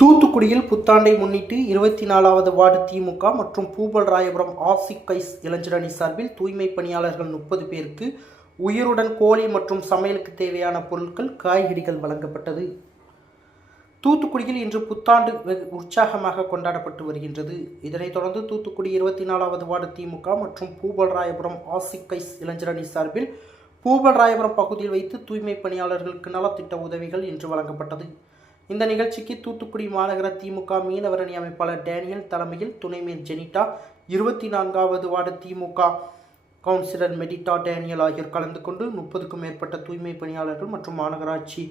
தூத்துக்குடியில் புத்தாண்டை முன்னிட்டு இருபத்தி நாலாவது வார்டு திமுக மற்றும் பூபல் ராயபுரம் ஆசிக் கைஸ் இளைஞரணி சார்பில் தூய்மை பணியாளர்கள் முப்பது பேருக்கு உயிருடன் கோழி மற்றும் சமையலுக்கு தேவையான பொருட்கள் காய்கறிகள் வழங்கப்பட்டது. தூத்துக்குடியில் இன்று புத்தாண்டு வெகு உற்சாகமாக கொண்டாடப்பட்டு வருகின்றது. இதனைத் தொடர்ந்து தூத்துக்குடி இருபத்தி நாலாவது வார்டு திமுக மற்றும் பூபல் ராயபுரம் ஆசிக் கைஸ் இளைஞரணி சார்பில் பூபல் ராயபுரம் பகுதியில் வைத்து தூய்மை பணியாளர்களுக்கு நலத்திட்ட உதவிகள் இன்று வழங்கப்பட்டது. இந்த நிகழ்ச்சிக்கு தூத்துக்குடி மாநகர திமுக மீனவரணி அமைப்பாளர் டேனியல் தலைமையில் துணைமேல் ஜெனிட்டா இருபத்தி நான்காவது ward DMK councillor Medita Daniel ஆகியோர் கலந்து கொண்டு முப்பதுக்கும் மேற்பட்ட தூய்மை பணியாளர்கள் மற்றும் மாநகராட்சி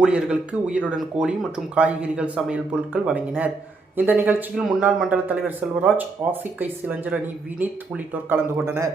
ஊழியர்களுக்கு உயிருடன் கோழி மற்றும் காய்கறிகள் சமையல் பொருட்கள் வழங்கினர். இந்த நிகழ்ச்சியில் முன்னாள் மண்டல தலைவர் செல்வராஜ் ஆஃபிக்கை சிலஞ்சரணி வினித் உள்ளிட்டோர் கலந்து கொண்டனர்.